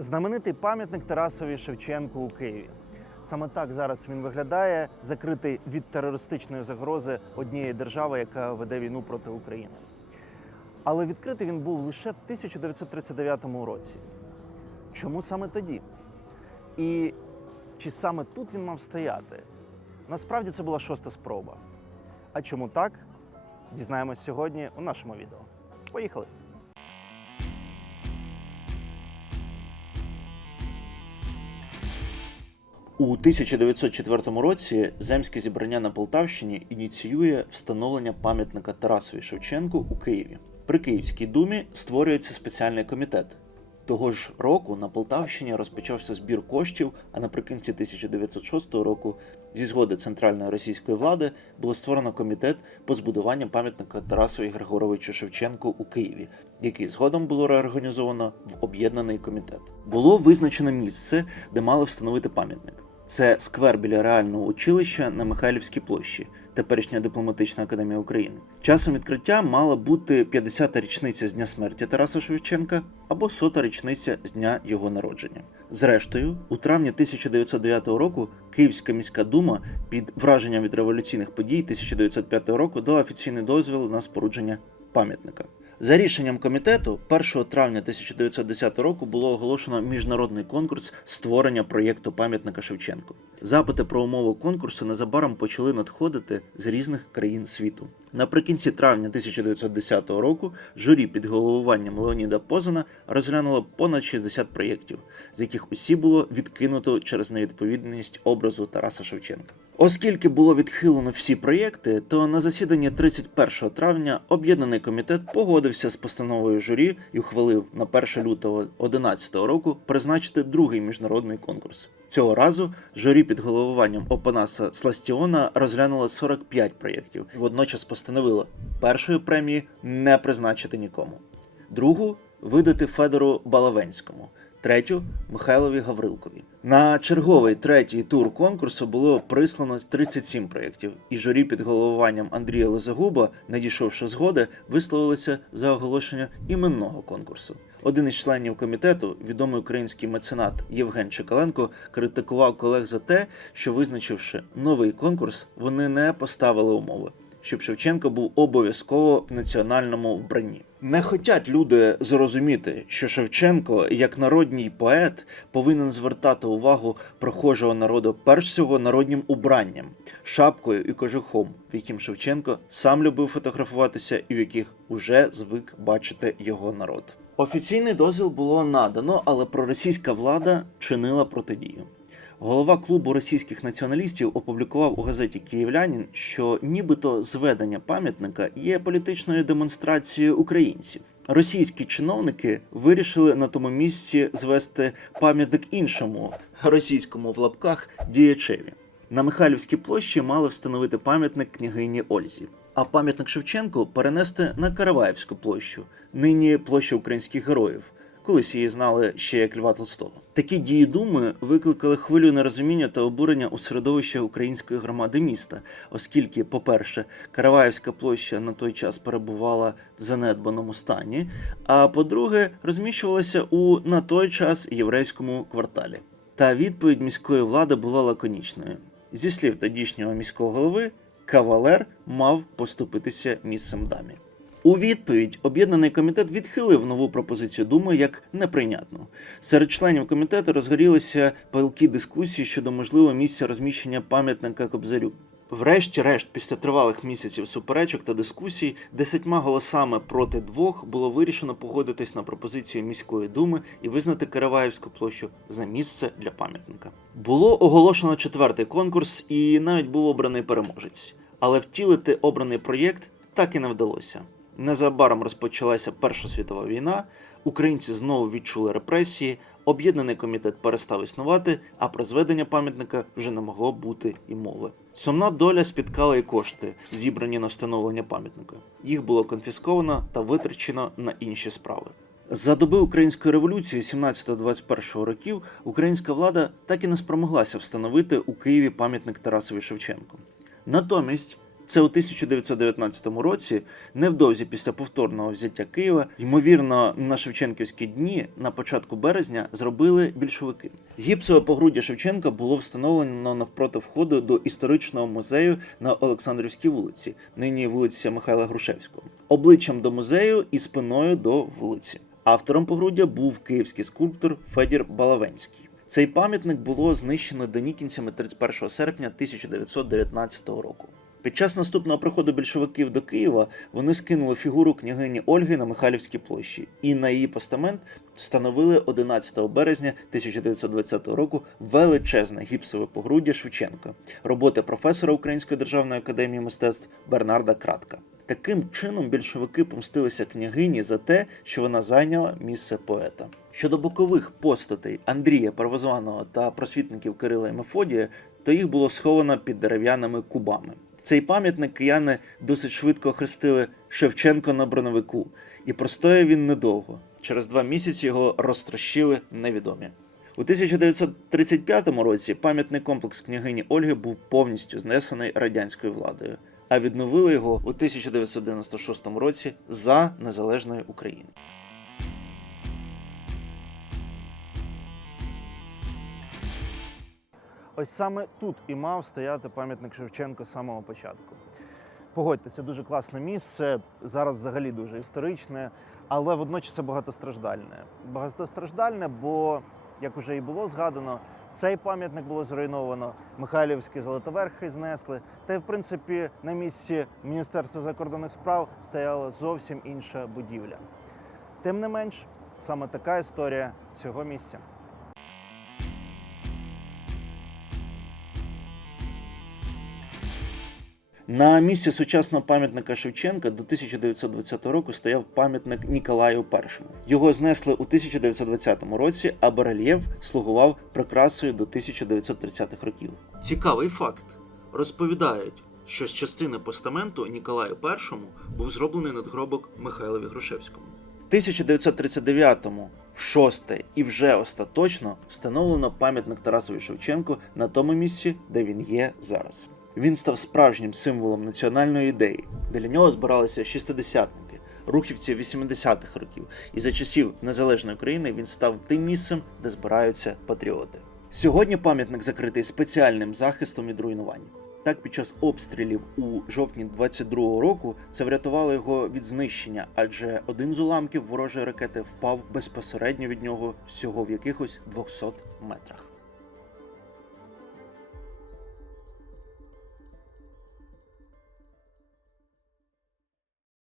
Знаменитий пам'ятник Тарасові Шевченку у Києві. Саме так зараз він виглядає, закритий від терористичної загрози однієї держави, яка веде війну проти України. Але відкритий він був лише в 1939 році. Чому саме тоді? І чи саме тут він мав стояти? Насправді це була шоста спроба. А чому так? Дізнаємось сьогодні у нашому відео. Поїхали! У 1904 році земське зібрання на Полтавщині ініціює встановлення пам'ятника Тарасові Шевченку у Києві. При Київській думі створюється спеціальний комітет. Того ж року на Полтавщині розпочався збір коштів, а наприкінці 1906 року, зі згоди центральної російської влади, було створено комітет по збудуванню пам'ятника Тарасові Григоровичу Шевченку у Києві, який згодом було реорганізовано в об'єднаний комітет. Було визначено місце, де мали встановити пам'ятник. Це сквер біля реального училища на Михайлівській площі, теперішня дипломатична академія України. Часом відкриття мала бути 50-та річниця з дня смерті Тараса Шевченка або 100-та річниця з дня його народження. Зрештою, у травні 1909 року Київська міська дума під враженням від революційних подій 1905 року дала офіційний дозвіл на спорудження пам'ятника. За рішенням комітету, 1 травня 1910 року було оголошено міжнародний конкурс створення проєкту пам'ятника Шевченку. Запити про умови конкурсу незабаром почали надходити з різних країн світу. Наприкінці травня 1910 року журі під головуванням Леоніда Позана розглянуло понад 60 проєктів, з яких усі було відкинуто через невідповідність образу Тараса Шевченка. Оскільки було відхилено всі проєкти, то на засіданні 31 травня об'єднаний комітет погодився з постановою журі і ухвалив на 1 лютого 2011 року призначити другий міжнародний конкурс. Цього разу журі під головуванням Опанаса Сластіона розглянуло 45 проєктів водночас постановило першої премії не призначити нікому, другу видати Федору Балавенському, третю Михайлові Гаврилкові. На черговий третій тур конкурсу було прислано 37 проєктів, і журі під головуванням Андрія Лозагуба, надійшовши згоди, висловилися за оголошення іменного конкурсу. Один із членів комітету, відомий український меценат Євген Чекаленко, критикував колег за те, що визначивши новий конкурс, вони не поставили умови, щоб Шевченко був обов'язково в національному вбранні. Не хотять люди зрозуміти, що Шевченко, як народній поет, повинен звертати увагу прохожого народу перш всього народнім убранням, шапкою і кожухом, в яким Шевченко сам любив фотографуватися і в яких уже звик бачити його народ. Офіційний дозвіл було надано, але проросійська влада чинила протидію. Голова клубу російських націоналістів опублікував у газеті Київлянин, що нібито зведення пам'ятника є політичною демонстрацією українців. Російські чиновники вирішили на тому місці звести пам'ятник іншому російському в лапках діячеві. На Михайлівській площі мали встановити пам'ятник княгині Ользі, а пам'ятник Шевченку перенести на Караваївську площу, нині площа українських героїв. Колись її знали ще як Льва Толстого. Такі дії думи викликали хвилю нерозуміння та обурення у середовищі української громади міста, оскільки, по-перше, Караваївська площа на той час перебувала в занедбаному стані, а по-друге, розміщувалася у на той час єврейському кварталі. Та відповідь міської влади була лаконічною. Зі слів тодішнього міського голови, кавалер мав поступитися місцем дамі. У відповідь об'єднаний комітет відхилив нову пропозицію Думи як неприйнятну. Серед членів комітету розгорілися палкі дискусії щодо можливого місця розміщення пам'ятника Кобзарю. Врешті-решт, після тривалих місяців суперечок та дискусій, десятьма голосами проти двох було вирішено погодитись на пропозицію міської думи і визнати Караваївську площу за місце для пам'ятника. Було оголошено четвертий конкурс, і навіть був обраний переможець. Але втілити обраний проєкт так і не вдалося. Незабаром розпочалася Перша світова війна. Українці знову відчули репресії. Об'єднаний комітет перестав існувати, а про зведення пам'ятника вже не могло бути і мови. Сумна доля спіткала і кошти, зібрані на встановлення пам'ятника. Їх було конфісковано та витрачено на інші справи. За доби української революції 17-21 років українська влада так і не спромоглася встановити у Києві пам'ятник Тарасові Шевченку. Натомість Це у 1919 році, невдовзі після повторного взяття Києва, ймовірно, на Шевченківські дні на початку березня зробили більшовики. Гіпсове погруддя Шевченка було встановлено навпроти входу до історичного музею на Олександрівській вулиці, нині вулиця Михайла Грушевського, обличчям до музею і спиною до вулиці. Автором погруддя був київський скульптор Федір Балавенський. Цей пам'ятник було знищено денікінцями 31 серпня 1919 року. Під час наступного приходу більшовиків до Києва вони скинули фігуру княгині Ольги на Михайлівській площі і на її постамент встановили 11 березня 1920 року величезне гіпсове погруддя Шевченка, роботи професора Української державної академії мистецтв Бернарда Кратка. Таким чином більшовики помстилися княгині за те, що вона зайняла місце поета. Щодо бокових постатей Андрія Первозваного та просвітників Кирила і Мефодія, то їх було сховано під дерев'яними кубами. Цей пам'ятник кияни досить швидко хрестили Шевченко на броневику, і простояв він недовго. Через два місяці його розтрощили невідомі. У 1935 році пам'ятний комплекс княгині Ольги був повністю знесений радянською владою, а відновили його у 1996 році за незалежної України. Ось саме тут і мав стояти пам'ятник Шевченко з самого початку. Погодьте, це дуже класне місце, зараз взагалі дуже історичне, але водночас це багатостраждальне. Багатостраждальне, бо, як вже і було згадано, цей пам'ятник було зруйновано, Михайлівські золотоверхи знесли. Та й, в принципі, на місці Міністерства закордонних справ стояла зовсім інша будівля. Тим не менш, саме така історія цього місця. На місці сучасного пам'ятника Шевченка до 1920 року стояв пам'ятник Ніколаю І. Його знесли у 1920 році, а барельєф слугував прикрасою до 1930-х років. Цікавий факт: розповідають, що з частини постаменту Ніколаю І був зроблений надгробок Михайлові Грушевському. В 1939-му в шосте і вже остаточно встановлено пам'ятник Тарасові Шевченку на тому місці, де він є зараз. Він став справжнім символом національної ідеї. Біля нього збиралися шістидесятники, рухівці 80-х років, і за часів незалежної України він став тим місцем, де збираються патріоти. Сьогодні пам'ятник закритий спеціальним захистом від руйнувань. Так, під час обстрілів у жовтні 22-го року це врятувало його від знищення, адже один з уламків ворожої ракети впав безпосередньо від нього всього в якихось 200 метрах.